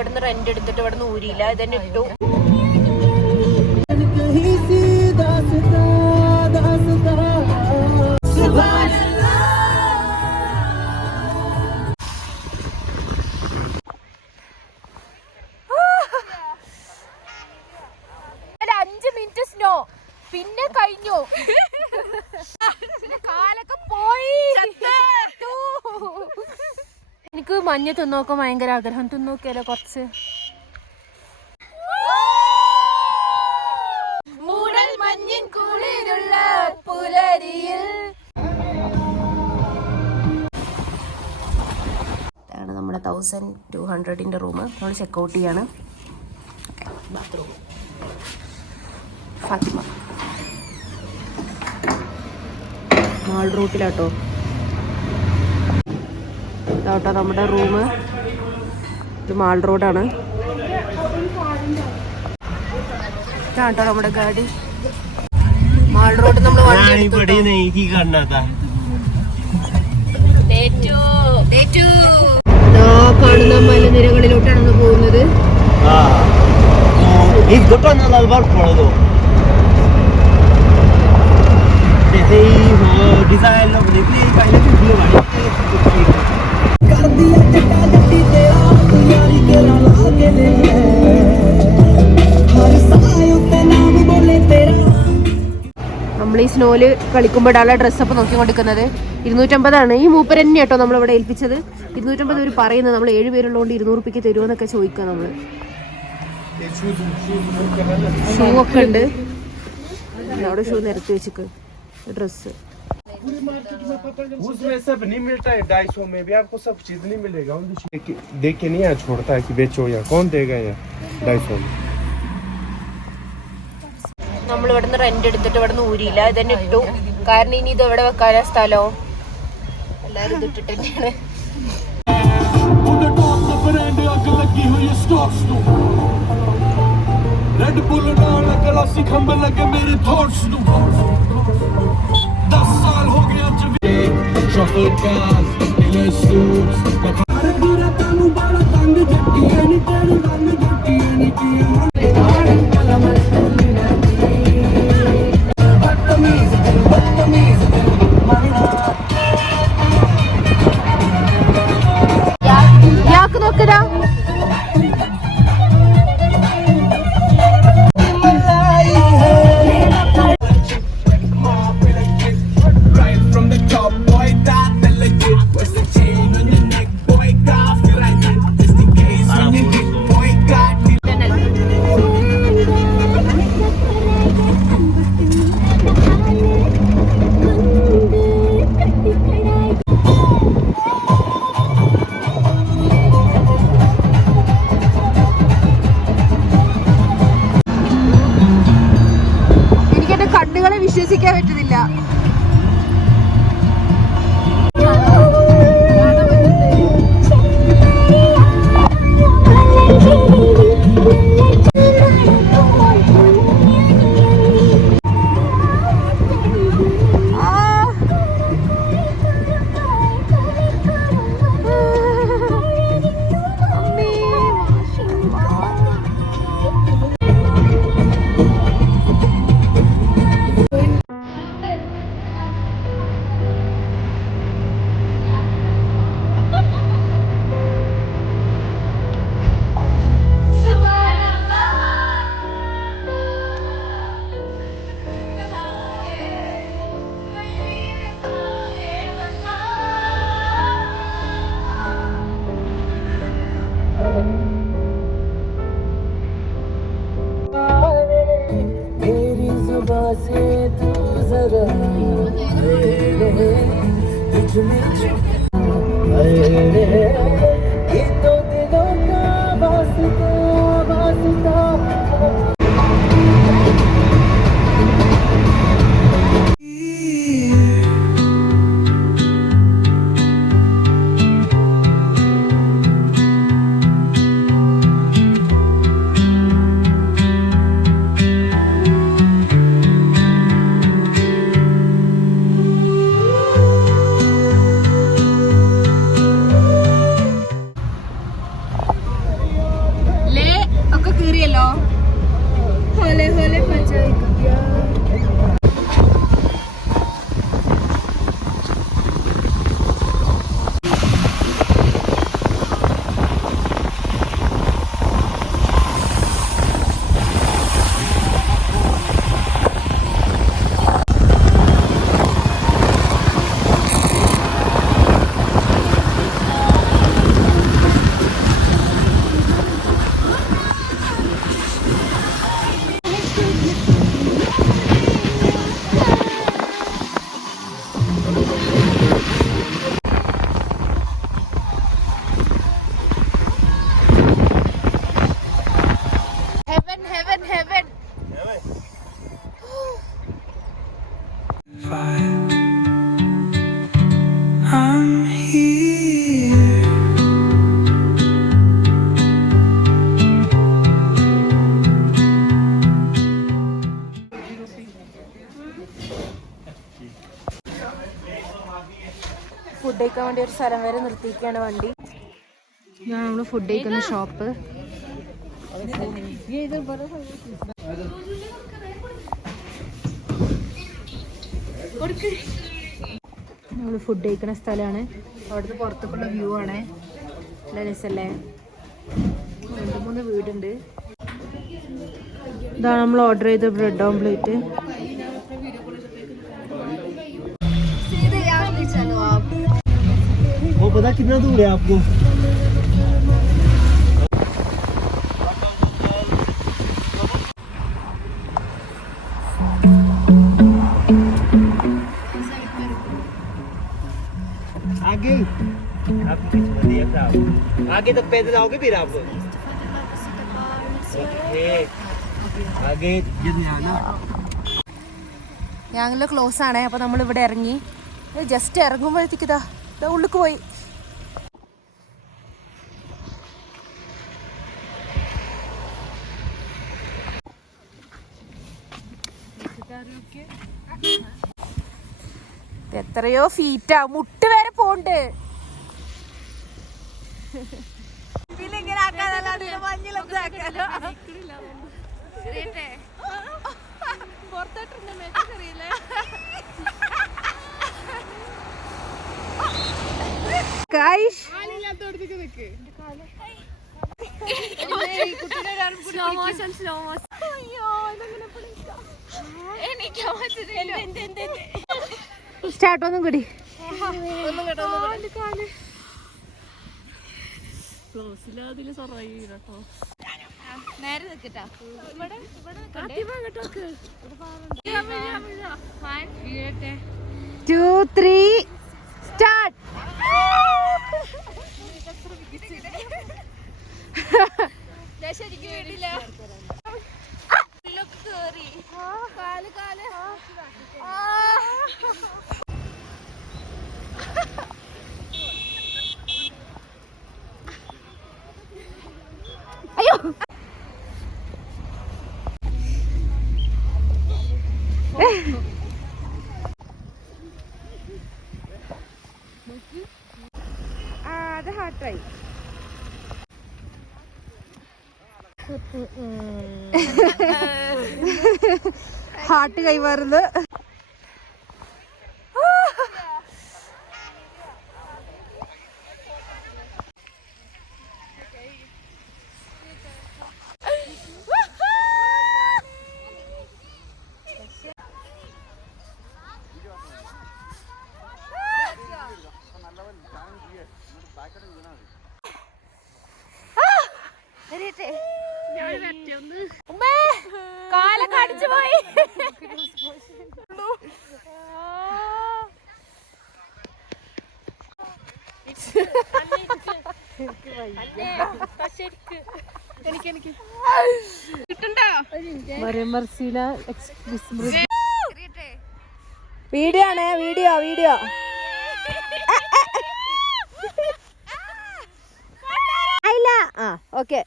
ഇവിടുന്ന് റെന്റ് എടുത്തിട്ട് ഇവിടുന്ന് ഊരിയില്ല, ഇതന്നെ ഇട്ടു. സ്നോ പിന്നെ കഴിഞ്ഞു, കാലൊക്കെ പോയി. എനിക്ക് മഞ്ഞ തിന്നോക്കാൻ ഭയങ്കര ആഗ്രഹം, തിന്നോക്കിയാലോ കുറച്ച്. മൂടൽ മഞ്ഞിൻ കുളിരുള്ള പുലരിയിൽ. ഇതാണ് നമ്മുടെ 1200 റൂം. നമ്മൾ ചെക്കൗട്ട് ചെയ്യാണ്. ബാത്റൂം ഫാത്തിമ മാൾ റൂട്ടിലാട്ടോ. ഇതാട്ടോ നമ്മുടെ റൂം. ഇത് മാൾ റോഡാണ്. ഇതാട്ടോ നമ്മുടെ ഗാഡി. മാൾ റോഡ് നമ്മൾ കാണുന്ന മലനിരകളിലോട്ടാണ് പോകുന്നത്. നമ്മൾ ഈ സ്നോയില് കളിക്കുമ്പോഴാണ് ഡ്രസ്സപ്പ് നോക്കിക്കൊണ്ടിരിക്കുന്നത്. 250 ഈ മൂപ്പർ തന്നെ കേട്ടോ നമ്മളിവിടെ ഏൽപ്പിച്ചത്. 250 ഇവർ പറയുന്നത്. നമ്മൾ 7 പേരുള്ളതുകൊണ്ട് 200 രൂപയ്ക്ക് തരുമോ എന്നൊക്കെ ചോദിക്കുക. നമ്മള് ഷൂ ഒക്കെ ഉണ്ട് അവിടെ, ഷൂ നിരത്തി വെച്ചിട്ട് ड्रेस उसमें सब नहीं मिलता है। 250 में भी आपको सब चीज नहीं मिलेगा। देख के नहीं छोड़ता है कि बेचो या कौन देगा या 250 में. നമ്മൾ ഇവിടുന്ന് റെന്റ് എടുത്തിട്ട് ഇവിടുന്ന് ഊരിയില്ല, ഇതന്നെ ഇട്ടു. കാരണം ഇനി ഇത് എവിടെ വെക്കാനാ സ്ഥലോ, എല്ലാരും ഇത് ഇട്ടിട്ട് തന്നെയാണ്. നോക്കടാ വിശ്വസിക്കാൻ പറ്റുന്നില്ല. വേണ്ടി ഒരു സ്ഥലം വരെ നിർത്തിയിരിക്കുകയാണ് വണ്ടി. ഞാൻ നമ്മള് ഫുഡ് കഴിക്കുന്ന ഷോപ്പ്. നമ്മള് ഫുഡ് കഴിക്കുന്ന സ്ഥലമാണ്. അവിടുന്ന് പുറത്തേക്കുള്ള വ്യൂ ആണ്. നല്ല രസല്ലേ. 2-3 വീടുണ്ട്. ഇതാണ് നമ്മൾ ഓർഡർ ചെയ്ത ബ്രെഡ് ഓംപ്ലേറ്റ്. वो पता कितना दूर है आपको? आगे आप आगे तक पैदल आओगे फिर आप आगे ഞങ്ങൾ ക്ലോസ് ആണ്. അപ്പോൾ നമ്മളിവിടെ ഇറങ്ങി. ജസ്റ്റ് ഇറങ്ങുമ്പോഴത്തേക്ക് ഇതാ ഉള്ളിക്ക് പോയി. എത്രയോ ഫീറ്റാ, മുട്ട് വരെ പോണ്ട്. സ്റ്റാർട്ട് ഒന്നും കൂടി. നേരെ നിൽക്കട്ടാ. 2, 3 സ്റ്റാർട്ട്. ശരിക്കും വേണ്ടില്ല. അയ്യോ അത് ഹാർട്ടായി. ഹാർട്ട് കൈമാറുന്നത്. കാലൊക്കെ അടിച്ചു പോയി. വീഡിയോ ആണ്. വീഡിയോ വീഡിയോ ഇല്ല. ആ ഓക്കെ.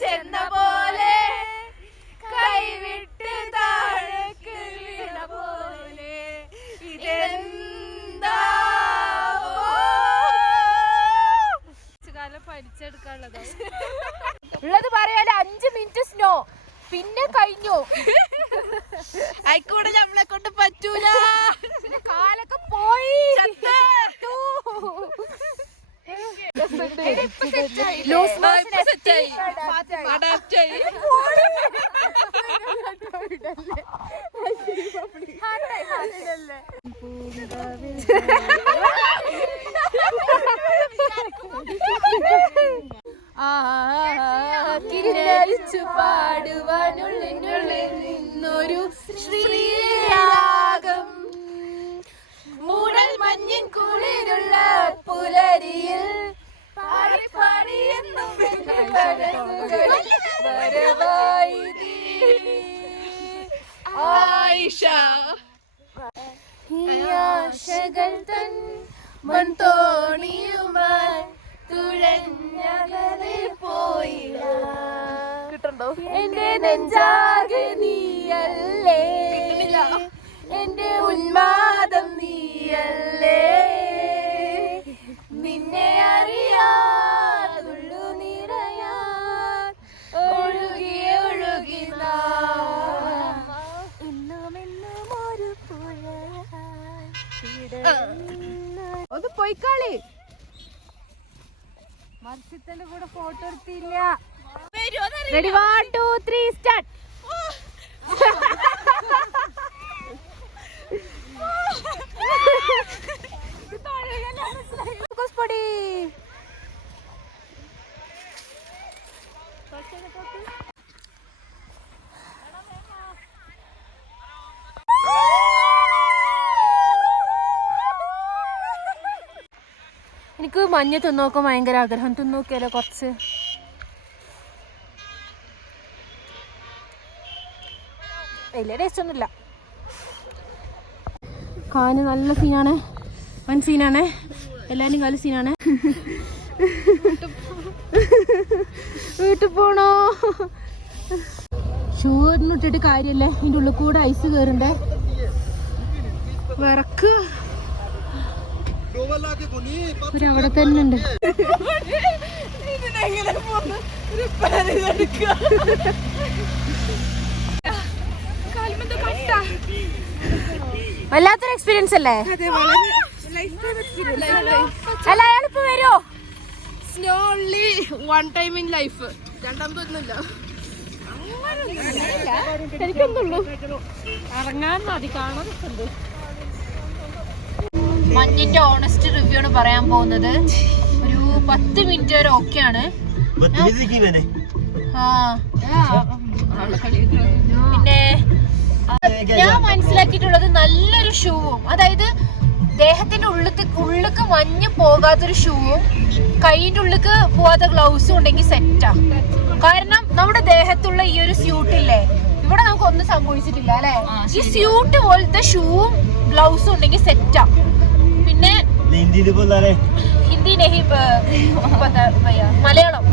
ചെന്ന പോലെ കൈവിട്ട് താഴേക്ക് വീണ പോലെ ഇതെന്താ പഠിച്ചെടുക്കാനുള്ളത് ഉള്ളത് പറയാലോ. 5 മിനിറ്റ് സ്നോ പിന്നെ കഴിഞ്ഞു. ആയിക്കൂടെ നമ്മളെ കൊണ്ട് പറ്റൂല. കാലൊക്കെ പോയി. കിന്നരിച്ചു പാടുവാനുള്ളിനുള്ളിൽ നിന്നൊരു ശ്രീരാഗം. മൂടൽ മഞ്ഞിൻ കുളിരുള്ള പുലരിയിൽ പാടിയെന്നും ആയിഷ. ഈ ആശ മൺതോണിയുമായി തുഴഞ്ഞകലെ പോയില്ല. കിട്ടണ്ടോ? എന്റെ നെഞ്ചാകെ നീയല്ലേ, എന്റെ ഉന്മാദം നീയല്ലേ, നിന്നെ അറിയാതുള്ളു നിറയാൻ ഒഴുകി ഒഴുകി ഒന്ന് പോയിക്കാളി. മത്സ്യത്തിന്റെ കൂടെ ഫോട്ടോ എടുത്തില്ല. Ready 1 2 3 start. എനിക്ക് മഞ്ഞ് തിന്നോക്കാൻ ഭയങ്കര ആഗ്രഹം. തിന്നോക്കിയാലോ കുറച്ച്? വലിയ ടേസ്റ്റ് ഒന്നുമില്ല. കാന് നല്ല സീനാണ്, വൻ സീനാണ്, എല്ലാവരും കാല് സീനാണ്. വീട്ടിൽ പോണോ? ഷൂ ഒന്നും ഇട്ടിട്ട് കാര്യല്ലേ, ഇതിൻ്റെ ഉള്ളിൽ കൂടെ ഐസ് കയറണ്ടേ. വിറക്ക് അവിടെ തന്നെ ഉണ്ട്. വല്ലാത്തൊരു എക്സ്പീരിയൻസ് അല്ലേ? അല്ല അയാളിപ്പോ വരുമോ? Snow only 1 time in life. രണ്ടാമതൊന്നുമില്ല. എനിക്കൊന്നുള്ളൂ ഇറങ്ങാൻ മതി. കാണാൻ മഞ്ഞിന്റെ ഓണസ്റ്റ് റിവ്യൂ ആണ് പറയാൻ പോകുന്നത്. ഒരു 10 മിനിറ്റ് വരെ ഓക്കെയാണ്. പിന്നെ ഞാൻ മനസ്സിലാക്കിയിട്ടുള്ളത് നല്ലൊരു ഷൂവും, അതായത് ദേഹത്തിന്റെ ഉള്ളിക്ക് മഞ്ഞ് പോകാത്തൊരു ഷൂവും കൈയിന്റെ ഉള്ളിക്ക് പോവാത്ത ഗ്ലൗസും ഉണ്ടെങ്കിൽ സെറ്റാ. കാരണം നമ്മുടെ ദേഹത്തുള്ള ഈ ഒരു സ്യൂട്ടില്ലേ, ഇവിടെ നമുക്ക് ഒന്നും സംഭവിച്ചിട്ടില്ല അല്ലെ. ഈ സ്യൂട്ട് പോലത്തെ ഷൂവും ഗ്ലൗസും ഉണ്ടെങ്കിൽ സെറ്റാ. പിന്നെ ഹിന്ദി നെഹി മലയാളം.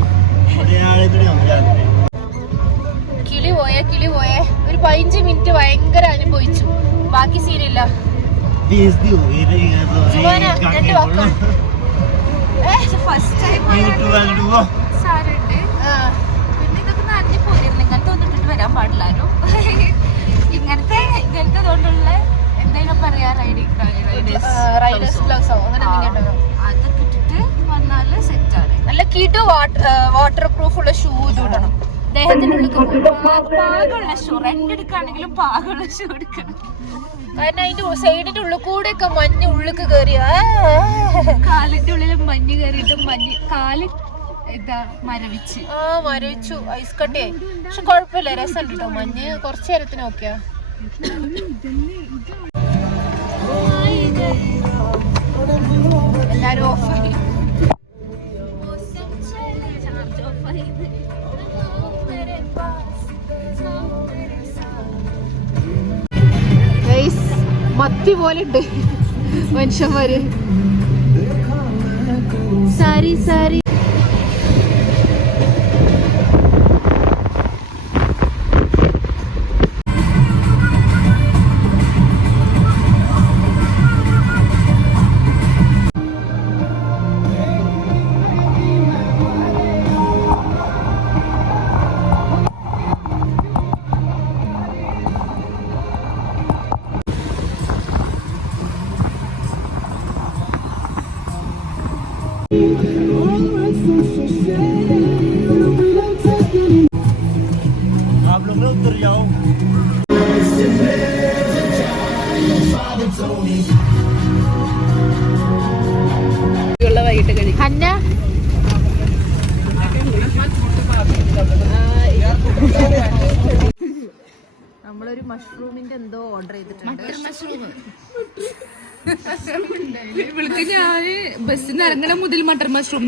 കിളി പോയേ ഒരു 15 മിനിറ്റ് ഭയങ്കര അനുഭവിച്ചു. ബാക്കി സീനില്ല. ഫസ്റ്റ് ടൈം സാറുണ്ട്. പിന്നെ ഇതൊക്കെ നനഞ്ഞു പോയിരുന്നു. ഇങ്ങനത്തെ ഒന്നും ഇട്ടിട്ട് വരാൻ പാടില്ലാരും. ഇങ്ങനത്തെ കൊണ്ടുള്ള എന്തായാലും പറയാ റൈഡേഴ്സ് ഗ്ലൗസ് അതൊക്കെ ഇട്ടിട്ട് വന്നാല് സെറ്റാണ്. നല്ല കീട്ട് വാട്ടർ പ്രൂഫ് ഉള്ള ഷൂ ഇത് ഇടണം. ദേഹത്തിന്റെ ഉള്ളിൽ പാകമുള്ള ഷൂ റെന്റ് എടുക്കുകയാണെങ്കിലും പാകമുള്ള ഷൂ എടുക്കണം. കാരണം അതിന്റെ സൈഡിന്റെ ഉള്ളിൽ കൂടെ ഒക്കെ മഞ്ഞ് ഉള്ളിക്ക് കയറിയ കാലിന്റെ ഉള്ളിൽ മഞ്ഞ് കയറിയിട്ട് കാല് ഇതാ മരവിച്ചു ഐസ് കട്ടിയായി. പക്ഷെ കുഴപ്പമില്ല, രസം കേട്ടോ. മഞ്ഞ് കുറച്ചു നേരത്തിന് നോക്കിയാ. എല്ലാരും ഓഫായി. മത്തി പോലെ ഉണ്ട് മനുഷ്യന്മാര്. സാരി आप लोग ना उतर जाओ. ഹന്ന നമ്മളൊരു മഷ്റൂമിന്റെ എന്തോ ഓർഡർ ചെയ്തിട്ടുണ്ട്. ഇവൾക്ക് ഞാൻ ബസ്സിൽ നിന്ന് ഇറങ്ങണ മുതൽ മട്ടർ മഷ്റൂം